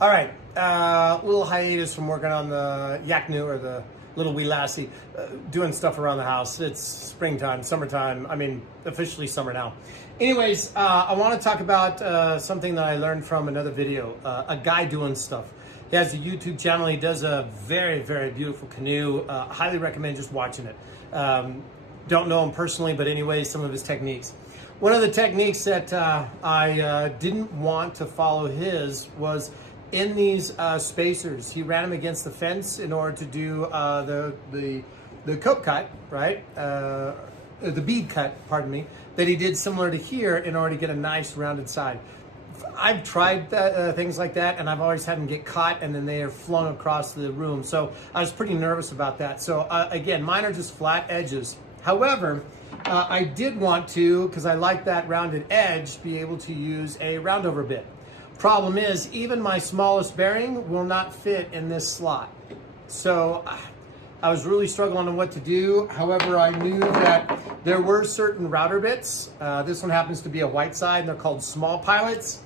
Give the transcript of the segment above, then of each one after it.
All right, little hiatus from working on the Canoe or the little wee Lassie, doing stuff around the house. It's springtime, summertime. I mean, officially summer now. Anyways, I want to talk about something that I learned from another video. A guy doing stuff. He has a YouTube channel. He does a very, very beautiful canoe. Highly recommend just watching it. Don't know him personally, but anyway, some of his techniques. One of the techniques that I didn't want to follow his was in these spacers. He ran them against the fence in order to do the coat cut, right? The bead cut, pardon me, that he did similar to here in order to get a nice rounded side. I've tried things like that, and I've always had them get caught and then they are flung across the room. So I was pretty nervous about that. So again, mine are just flat edges. However, I did want to, because I like that rounded edge, be able to use a roundover bit. Problem is, even my smallest bearing will not fit in this slot. So I was really struggling on what to do. However, I knew that there were certain router bits. This one happens to be a white side, and they're called small pilots.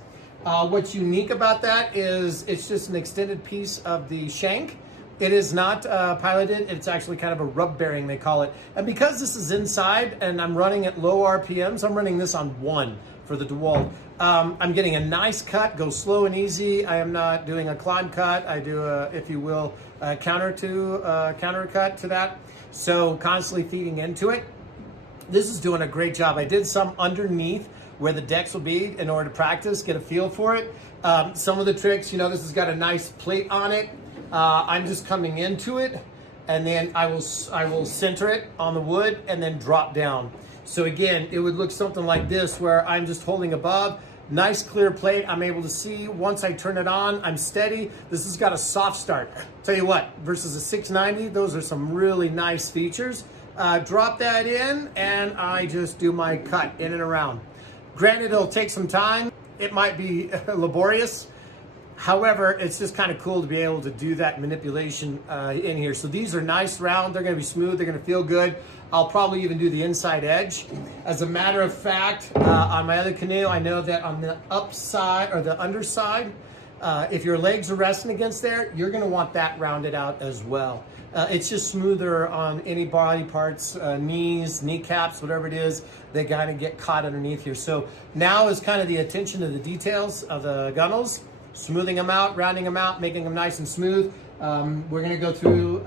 What's unique about that is it's just an extended piece of the shank. It is not piloted. It's actually kind of a rub bearing, they call it. And because this is inside and I'm running at low RPMs, I'm running this on 1 for the DeWalt. I'm getting a nice cut, go slow and easy. I am not doing a climb cut. I do a, if you will, a counter cut to that. So constantly feeding into it. This is doing a great job. I did some underneath where the decks will be in order to practice, get a feel for it. Some of the tricks, you know, this has got a nice plate on it. I'm just coming into it, and then I will center it on the wood and then drop down. So again, it would look something like this, where I'm just holding above, nice clear plate. I'm able to see once I turn it on, I'm steady. This has got a soft start. Tell you what, versus a 690, those are some really nice features. Drop that in, and I just do my cut in and around. Granted, it'll take some time. It might be laborious. However, it's just kind of cool to be able to do that manipulation in here. So these are nice round. They're going to be smooth. They're going to feel good. I'll probably even do the inside edge. As a matter of fact, on my other canoe, I know that on the upside or the underside, if your legs are resting against there, you're going to want that rounded out as well. It's just smoother on any body parts, knees, kneecaps, whatever it is, they kind of get caught underneath here. So now is kind of the attention to the details of the gunnels. Smoothing them out, rounding them out, making them nice and smooth. We're gonna go through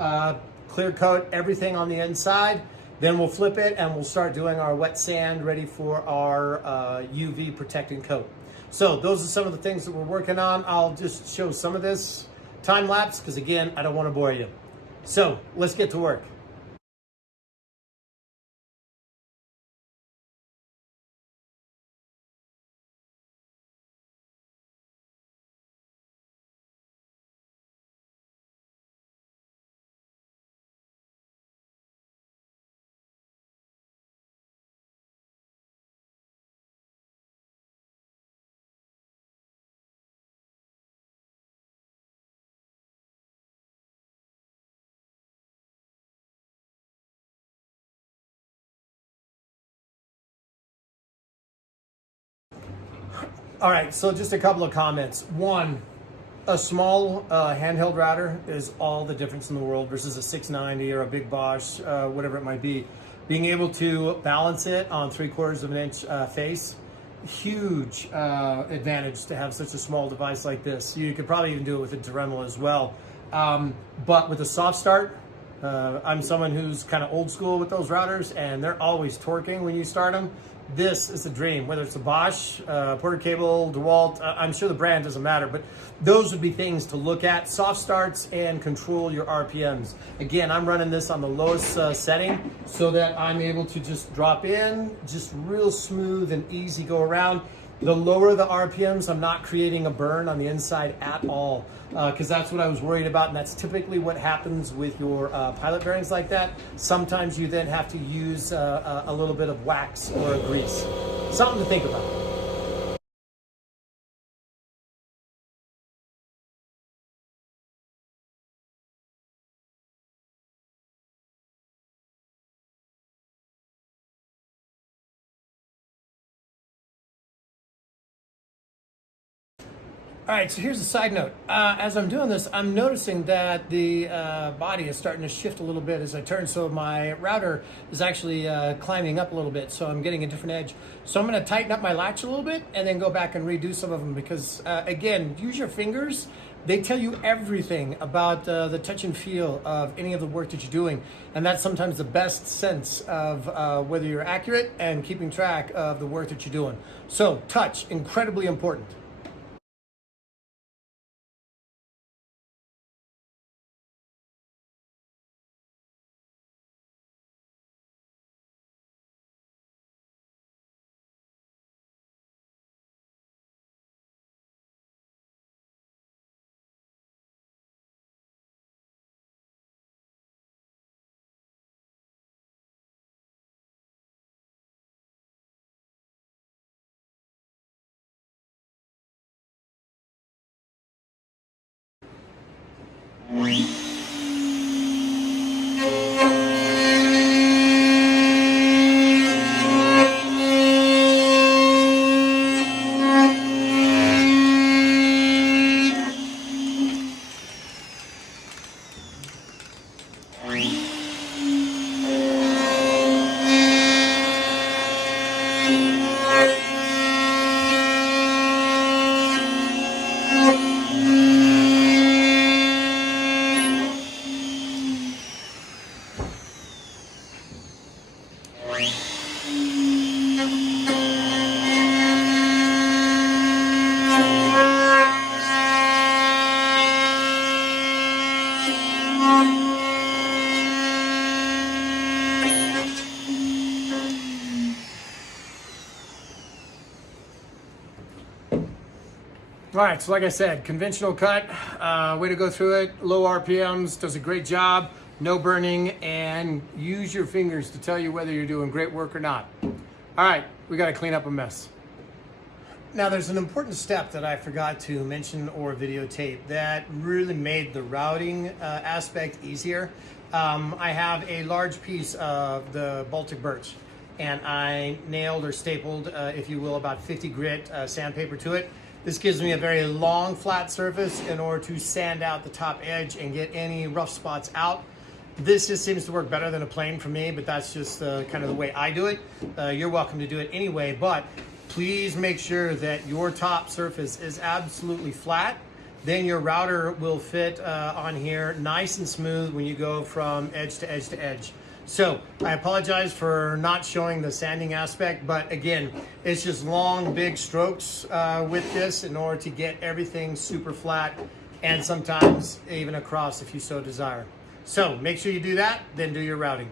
clear coat everything on the inside. Then we'll flip it and we'll start doing our wet sand ready for our UV protecting coat. So those are some of the things that we're working on. I'll just show some of this time lapse because again, I don't want to bore you. So let's get to work. All right, so just a couple of comments. One, a small handheld router is all the difference in the world versus a 690 or a big Bosch, whatever it might be. Being able to balance it on 3/4 of an inch face, huge advantage to have such a small device like this. You could probably even do it with a Dremel as well. But with a soft start, I'm someone who's kind of old school with those routers, and they're always torquing when you start them. This is a dream, whether it's a Bosch, Porter Cable, DeWalt, I'm sure the brand doesn't matter, but those would be things to look at. Soft starts and control your RPMs. Again, I'm running this on the lowest setting so that I'm able to just drop in, just real smooth and easy go around. The lower the RPMs, I'm not creating a burn on the inside at all, because that's what I was worried about, and that's typically what happens with your pilot bearings like that. Sometimes you then have to use a little bit of wax or a grease. Something to think about. All right, so here's a side note. As I'm doing this, I'm noticing that the body is starting to shift a little bit as I turn. So my router is actually climbing up a little bit. So I'm getting a different edge. So I'm going to tighten up my latch a little bit and then go back and redo some of them because, again, use your fingers. They tell you everything about the touch and feel of any of the work that you're doing. And that's sometimes the best sense of whether you're accurate and keeping track of the work that you're doing. So touch, incredibly important. All right, so like I said, conventional cut, way to go through it, low RPMs, does a great job, no burning, and use your fingers to tell you whether you're doing great work or not. All right, we gotta clean up a mess. Now there's an important step that I forgot to mention or videotape that really made the routing aspect easier. I have a large piece of the Baltic birch and I nailed or stapled, if you will, about 50 grit sandpaper to it. This gives me a very long flat surface in order to sand out the top edge and get any rough spots out. This just seems to work better than a plane for me, but that's just kind of the way I do it. You're welcome to do it anyway, but please make sure that your top surface is absolutely flat. Then your router will fit on here nice and smooth when you go from edge to edge to edge. So I apologize for not showing the sanding aspect, but again, it's just long, big strokes with this in order to get everything super flat and sometimes even across if you so desire. So make sure you do that, then do your routing.